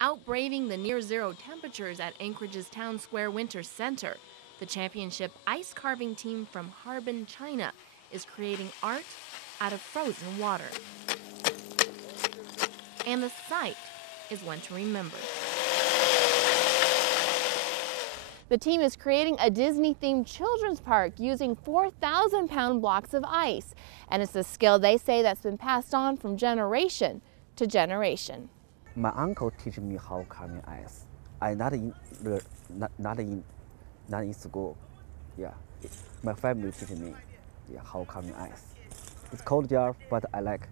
Outbraving the near-zero temperatures at Anchorage's Town Square Winter Center, the championship ice carving team from Harbin, China, is creating art out of frozen water. And the sight is one to remember. The team is creating a Disney-themed children's park using 4,000-pound blocks of ice. And it's a skill they say that's been passed on from generation to generation. My uncle teach me how carving ice. I not in school. Yeah, my family teach me how carving ice. It's cold job, but I like.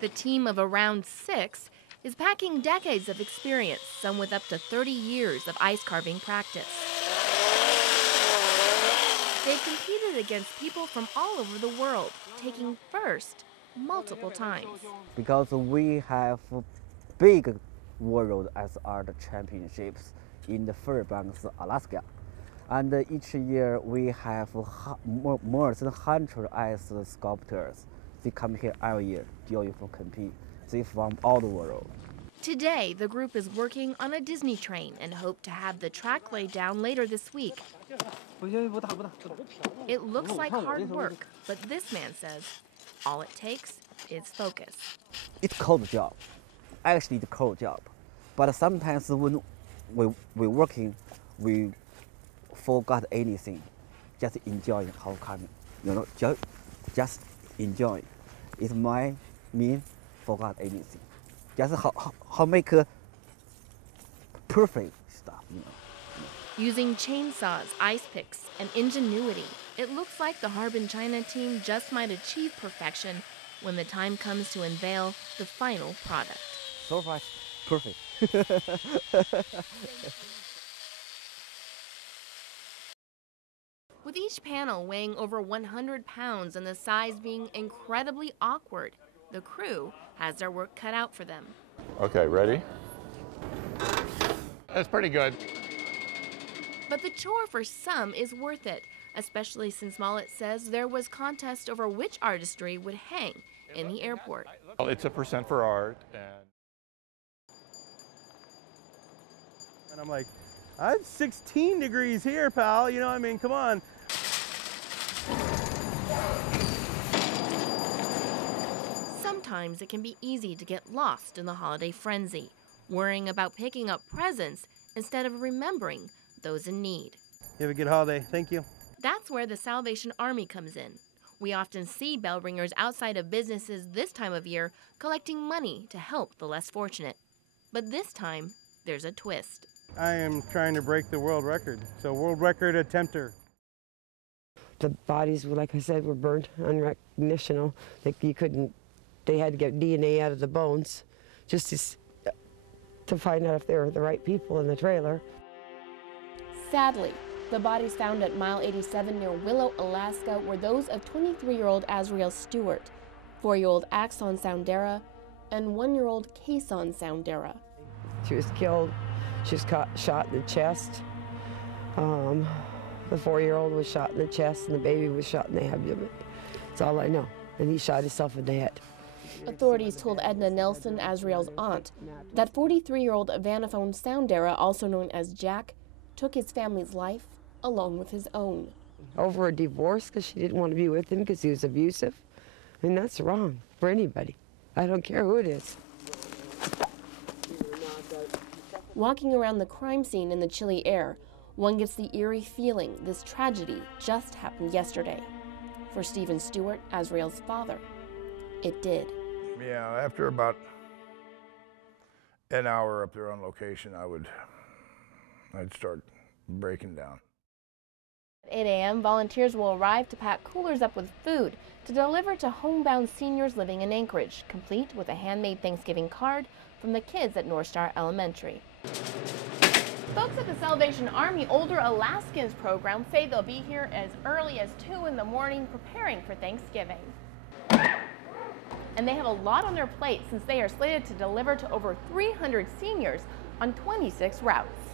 The team of around 6 is packing decades of experience, some with up to 30 years of ice carving practice. They've competed against people from all over the world, taking first multiple times. Because we have big world as art championships in the Fairbanks, Alaska. And each year we have more than 100 ice sculptors. They come here every year, joyful compete. They from all the world. Today, the group is working on a Disney train and hope to have the track laid down later this week. It looks like hard work, but this man says all it takes is focus. It's a cold job. Actually, it's a cold job. But sometimes when we're working, we forgot anything. Just enjoy how come, just enjoy. It's my mean forgot anything. Just how make a perfect stuff. Using chainsaws, ice picks, and ingenuity, it looks like the Harbin China team just might achieve perfection when the time comes to unveil the final product. So far, perfect. With each panel weighing over 100 pounds and the size being incredibly awkward, the crew has their work cut out for them. Okay, ready? That's pretty good. But the chore for some is worth it, especially since Mullet says there was contest over which artistry would hang in the airport. Well, it's a % for art. And I'm like, it's 16 degrees here, pal. You know, I mean, come on. Sometimes it can be easy to get lost in the holiday frenzy, worrying about picking up presents instead of remembering those in need. You have a good holiday. Thank you. That's where the Salvation Army comes in. We often see bell ringers outside of businesses this time of year collecting money to help the less fortunate. But this time, there's a twist. I am trying to break the world record. So world record attempter. The bodies, like I said, were burnt, unrecognitional. They had to get DNA out of the bones just to find out if they were the right people in the trailer. Sadly, the bodies found at mile 87 near Willow, Alaska were those of 23-year-old Azriel Stewart, 4-year-old Axon Soundera, and 1-year-old Kason Soundera. She was killed. She was shot in the chest. The 4-year-old was shot in the chest, and the baby was shot in the abdomen. That's all I know. And he shot himself in the head. Authorities told Edna Nelson, Azriel's aunt, that 43-year-old Vanaphone Soundera, also known as Jack, took his family's life along with his own. Over a divorce because she didn't want to be with him because he was abusive. I mean, that's wrong for anybody. I don't care who it is. Walking around the crime scene in the chilly air, one gets the eerie feeling this tragedy just happened yesterday. For Stephen Stewart, Azriel's father, it did. Yeah, after about an hour up there on location, I'd start breaking down. At 8 a.m., volunteers will arrive to pack coolers up with food to deliver to homebound seniors living in Anchorage, complete with a handmade Thanksgiving card from the kids at North Star Elementary. Folks at the Salvation Army Older Alaskans program say they'll be here as early as 2 in the morning preparing for Thanksgiving. And they have a lot on their plate since they are slated to deliver to over 300 seniors on 26 routes.